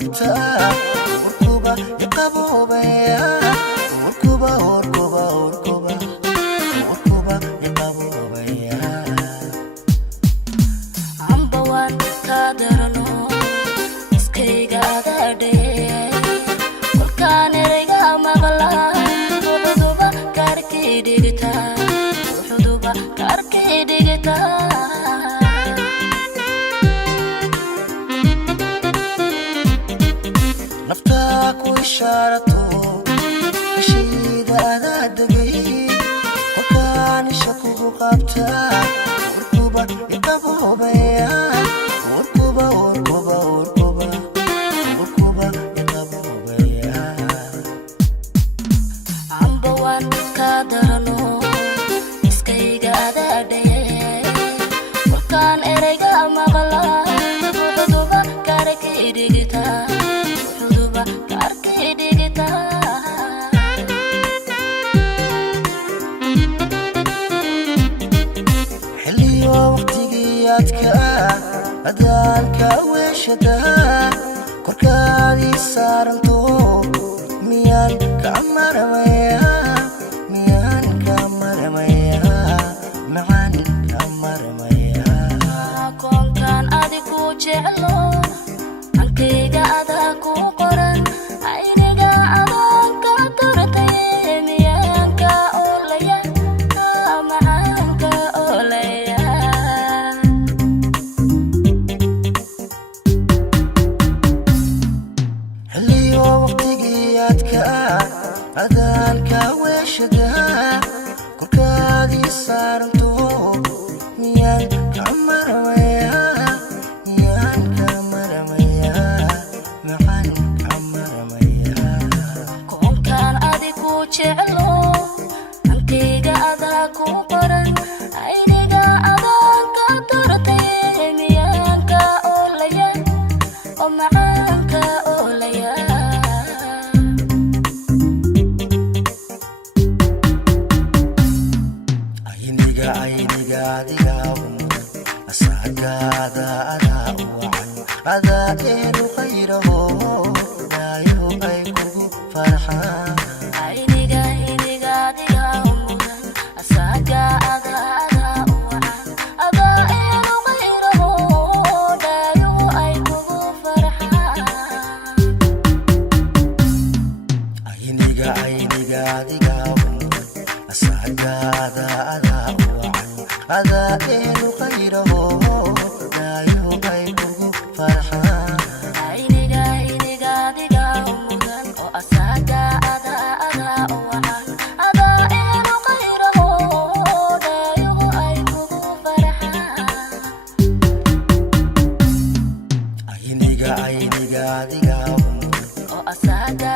qabta urkuba yaqabubaya urkuba yaqabubaya amba waan ka darano iskayga adadhe kolkaan ereyga maqlaa wuxuduba kaarkii dhigta naftaa ku ishaarato heshiida adaa degay kolkaan isha kugu qabta urkuba yaqabubaya urkuba yaqabubaya amba waan ka darano iskayga adadhe kolkaan ereyga maqlaa wuxuduba kaarkii dhigta xilliyo waqtigiyaadka adaalka weeshada korkaadii saaranto miyaan ka maramaya macaan ka maramaya koonkaan adigu jeclo hankayga adaa ku qoran ayniga adaan ka doortay miyaan ka olaya macaan ka olaya xilliyo waqtigiyaadka adaalka weeshada korkaadii saaranto miyaan ka maramaya macaan ka maramaya koonkaan adigu jeclo hankayga adaa ku qoran ayniga adaan ka doortay miyaan ka olaya macaan ka olaya ayniga adiga umudan asagaada adaa u wacan adaa eelu khayraho daayo ay kugu farxaan ayniga adiga umudan asaga adaa u wacan adaa eelu khayraho daayo ay kugu farxaan ayniga adiga umudan asagaada adaa u wacan adaa eelu khayraho daayo ay kugu farxaan ayniga adiga umudan oo asaga adaa u wacan adaa eelu khayraho daayo ay kugu farxaan ayniga adiga umudan oo asaga